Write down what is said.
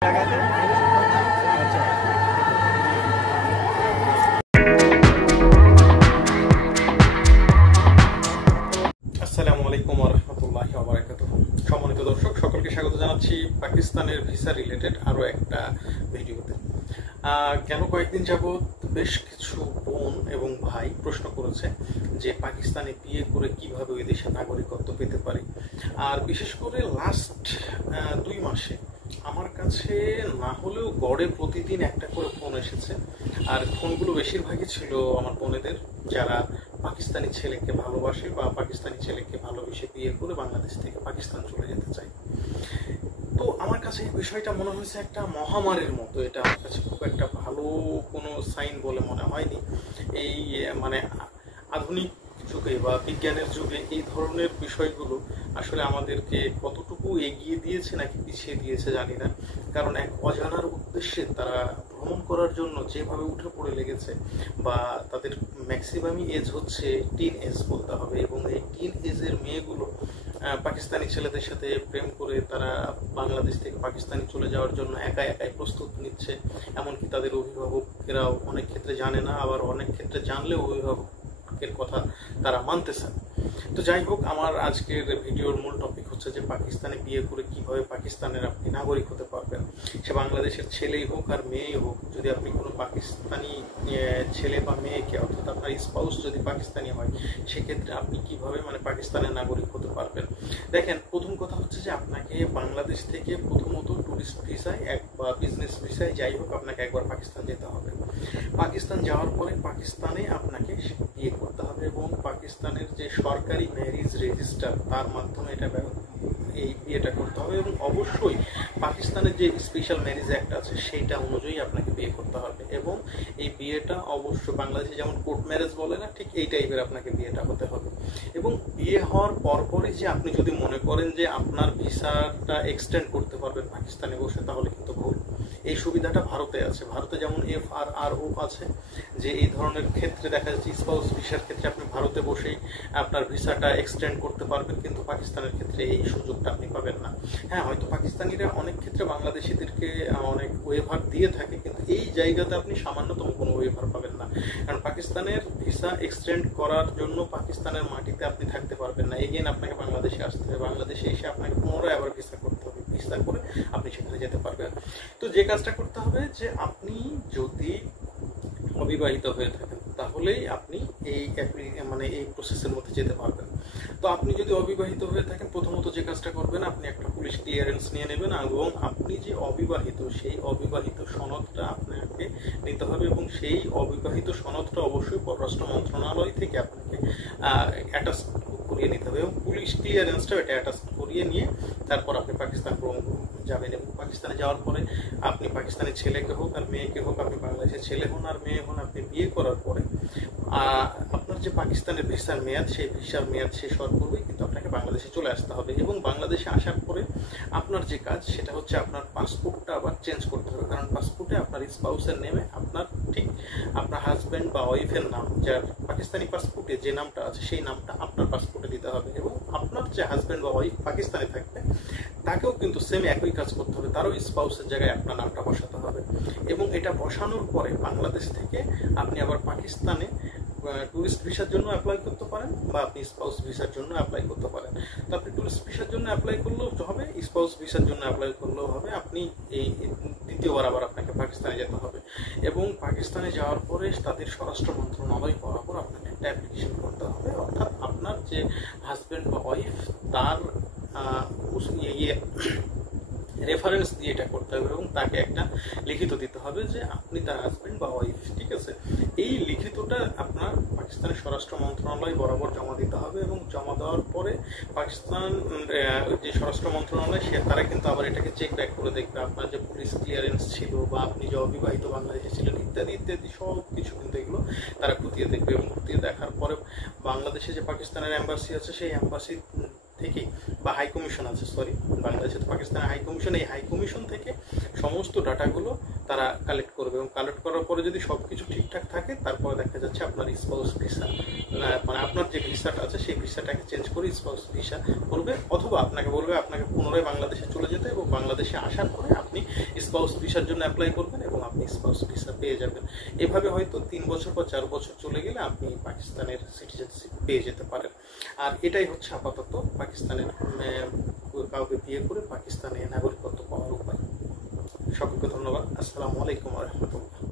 আসসালামু আলাইকুম ওয়া রাহমাতুল্লাহি ওয়া বারাকাতুহু। সম্মানিত দর্শক, সকলকে স্বাগত জানাচ্ছি পাকিস্তানের ভিসা রিলেটেড আরো একটা ভিডিওতে। গেল কয়েকদিন যাবৎ বেশ কিছু বোন এবং ভাই প্রশ্ন করেছে যে পাকিস্তানে বিয়ে করে কিভাবে ওই দেশের নাগরিকত্ব পেতে পারি। আর বিশেষ করে লাস্ট 2 মাসে আমার কাছে না হলেও গড়ে প্রতিদিন একটা করে ফোন এসেছে, আর ফোনগুলো বেশিরভাগই ছিল আমার বোনেদের যারা পাকিস্তানি ছেলেকে ভালোবাসে বা পাকিস্তানি ছেলেকে ভালোবেসে বিয়ে করে বাংলাদেশ থেকে পাকিস্তান চলে যেতে চায়। তো আমার কাছে এই বিষয়টা মনে হয়েছে একটা মহামারীর মতো। এটা আমার কাছে খুব একটা ভালো কোনো সাইন বলে মনে হয়নি। এই মানে আধুনিক যুগে বা বিজ্ঞানের যুগে এই ধরনের বিষয়গুলো আসলে আমাদেরকে কতটুকু এগিয়ে দিয়েছে নাকি পিছিয়ে দিয়েছে জানি না। কারণ এক অজানার উদ্দেশ্যে তারা ভ্রমণ করার জন্য যেভাবে উঠে পড়ে লেগেছে, বা তাদের ম্যাক্সিমামই এজ হচ্ছে টিন এজ বলতে হবে, এবং এই টিন এজের মেয়েগুলো পাকিস্তানি ছেলেদের সাথে প্রেম করে তারা বাংলাদেশ থেকে পাকিস্তানি চলে যাওয়ার জন্য একাই প্রস্তুত নিচ্ছে। এমনকি তাদের অভিভাবকেরাও অনেক ক্ষেত্রে জানে না, আবার অনেক ক্ষেত্রে জানলেও অভিভাবকের কথা তারা মানতেছে না। তো যাই হোক, আমার আজকের ভিডিওর মূল টপিক হচ্ছে যে পাকিস্তানে বিয়ে করে কিভাবে পাকিস্তানের আপনি নাগরিক হতে পারবেন। সে বাংলাদেশের ছেলেই হোক আর মেয়েই হোক, যদি আপনি কোনো পাকিস্তানি ছেলে বা মেয়েকে, অর্থাৎ আপনার স্পাউস যদি পাকিস্তানি হয়, সেক্ষেত্রে আপনি কিভাবে পাকিস্তানের নাগরিক হতে পারবেন। দেখেন, প্রথম কথা হচ্ছে যে আপনাকে বাংলাদেশ থেকে প্রথমত টুরিস্ট ভিসায় বা বিজনেস ভিসায় যাই হোক আপনাকে একবার পাকিস্তান যেতে হবে। পাকিস্তান যাওয়ার পরে পাকিস্তানে আপনাকে বিয়ে করতে হবে, এবং পাকিস্তানের যে সরকারি ম্যারেজ রেজিস্টার তার মাধ্যমে এই বিয়েটা করতে হবে, এবং অবশ্যই পাকিস্তানের যে স্পেশাল ম্যারেজ অ্যাক্ট আছে সেইটা অনুযায়ী আপনাকে বিয়ে করতে হবে। এবং এই বিয়েটা অবশ্যই বাংলাদেশে যেমন কোর্ট ম্যারেজ বলে না, ঠিক এই টাইপের আপনাকে বিয়েটা হতে হবে। এবং বিয়ে হওয়ার পরপরই যে আপনি যদি মনে করেন যে আপনার ভিসাটা এক্সটেন্ড করতে পারবেন পাকিস্তানে বসে, তাহলে কিন্তু ভুল। এই সুবিধাটা ভারতে আছে। ভারতে যেমন FRRO আছে, যে এই ধরনের ক্ষেত্রে দেখা যাচ্ছে স্পাউস ভিসার ক্ষেত্রে আপনি ভারতে বসেই আপনার ভিসাটা এক্সটেন্ড করতে পারবেন, কিন্তু পাকিস্তানের ক্ষেত্রে এই সুযোগটা আপনি পাবেন না। হ্যাঁ, হয়তো পাকিস্তানিরা অনেক ক্ষেত্রে বাংলাদেশিদেরকে অনেক ওয়েভার দিয়ে থাকে, কিন্তু এই জায়গাতে আপনি সামান্যতম কোনো ওয়েভার পাবেন না। কারণ পাকিস্তানের ভিসা এক্সটেন্ড করার জন্য পাকিস্তানের মাটিতে আপনি থাকতে পারবেন না। এগেন আপনাকে বাংলাদেশে আসতে হবে, বাংলাদেশে এসে আপনাকে পুনরায় আবার ভিসা করতে হবে, ভিসা করে আপনি সেখানে যেতে পারবেন। তো যে কাজটা করতে হবে, যে আপনি যদি অবিবাহিত হয়ে থাকেন তাহলেই আপনি এই এই প্রসেসের মধ্যে যেতে পারবেন। তো আপনি যদি অবিবাহিত হয়ে থাকেন, প্রথমত যে কাজটা করবেন, আপনি একটা পুলিশ ক্লিয়ারেন্স নিয়ে নেবেন, এবং আপনি যে অবিবাহিত সেই অবিবাহিত সনদটা আপনাকে নিতে হবে, এবং সেই অবিবাহিত সনদটা অবশ্যই পররাষ্ট্র মন্ত্রণালয় থেকে আপনাকে অ্যাটাচ করিয়ে নিতে হবে, এবং পুলিশ ক্লিয়ারেন্সটা এটা অ্যাটাচ করিয়ে নিয়ে তারপর আপনি পাকিস্তান যাবেন। এবং পাকিস্তানে যাওয়ার পরে আপনি পাকিস্তানের ছেলেকে হোক আর মেয়েকে হোক, আপনি বাংলাদেশের ছেলে হন আর মেয়ে হন, আপনি বিয়ে করার পরে আপনার যে পাকিস্তানের ভিসার মেয়াদ, সেই ভিসার মেয়াদ শেষ হওয়ার পূর্বেই কিন্তু আপনাকে বাংলাদেশে চলে আসতে হবে। এবং বাংলাদেশে আসার পরে আপনার যে কাজ, সেটা হচ্ছে আপনার পাসপোর্টটা আবার চেঞ্জ করতে হবে। কারণ পাসপোর্টে আপনার স্পাউসের নেমে আপনার ঠিক আপনার হাজব্যান্ড বা ওয়াইফের নাম, যার পাকিস্তানি পাসপোর্টে যে নামটা আছে সেই নামটা আপনার পাসপোর্টে দিতে হবে। এবং আপনার যে হাজব্যান্ড বা ওয়াইফ পাকিস্তানে থাকবে তাকেও কিন্তু সেম একই কাজ করতে হবে, তারও স্পাউসের জায়গায় আপনার নামটা বসাতে হবে। এবং এটা বসানোর পরে বাংলাদেশ থেকে আপনি আবার পাকিস্তানে টুরিস্ট ভিসার জন্য অ্যাপ্লাই করতে পারেন, বা আপনি স্পাউস ভিসার জন্য অ্যাপ্লাই করতে পারেন। তো আপনি টুরিস্ট ভিসার জন্য অ্যাপ্লাই করলেও হবে, স্পাউস ভিসার জন্য অ্যাপ্লাই করলেও হবে। আপনি এই দ্বিতীয়বার আবার আপনাকে পাকিস্তানে যেতে হবে, এবং পাকিস্তানে যাওয়ার পরে তাদের স্বরাষ্ট্র মন্ত্রণালয় বরাবর আপনাকে একটা অ্যাপ্লিকেশন করতে হবে, অর্থাৎ আপনার যে হাজব্যান্ড বা ওয়াইফ তার রেফারেন্স দিয়ে এটা করতে হবে, এবং তাকে একটা লিখিত দিতে হবে যে আপনি তার হাজব্যান্ড বা ওয়াইফ। ঠিক আছে, এই লিখিতটা আপনার পাকিস্তানের স্বরাষ্ট্র মন্ত্রণালয় বরাবর জমা দিতে হবে, এবং জমা দেওয়ার পরে পাকিস্তান যে স্বরাষ্ট্র মন্ত্রণালয় তারা কিন্তু আবার এটাকে চেক ব্যাক করে দেখবে, আপনার যে পুলিশ ক্লিয়ারেন্স ছিল বা আপনি যে অবিবাহিত বাংলাদেশে ছিলেন ইত্যাদি ইত্যাদি সব কিছু কিন্তু এগুলো তারা খতিয়ে দেখবে। এবং খতিয়ে দেখার পরে বাংলাদেশে যে পাকিস্তানের এম্বাসি আছে, সেই এম্বাসি থেকে বা হাই কমিশন আছে, বাংলাদেশে তো পাকিস্তানের হাই কমিশন, এই হাই কমিশন থেকে সমস্ত ডাটাগুলো তারা কালেক্ট করবে, এবং কালেক্ট করার পরে যদি সবকিছু ঠিকঠাক থাকে, তারপরে দেখা যাচ্ছে আপনার স্পাউস ভিসা, আপনার যে ভিসাটা আছে সেই ভিসাটাকে চেঞ্জ করে স্পাউস ভিসা করবে, অথবা আপনাকে বলবে আপনাকে পুনরায় বাংলাদেশে চলে যেতে, এবং বাংলাদেশে আসার পরে আপনি স্পাউস ভিসার জন্য অ্যাপ্লাই করবেন এবং আপনি স্পাউস ভিসা পেয়ে যাবেন। এভাবে হয়তো 3 বছর বা 4 বছর চলে গেলে আপনি পাকিস্তানের সিটিজেনশিপ পেয়ে যেতে পারেন। আর এটাই হচ্ছে আপাতত পাকিস্তানের কাউকে বিয়ে করে পাকিস্তানে নাগরিকত্ব পাওয়ার উপায়। সকলকে ধন্যবাদ। আসসালামু আলাইকুম ওয়া রাহমাতুল্লাহ।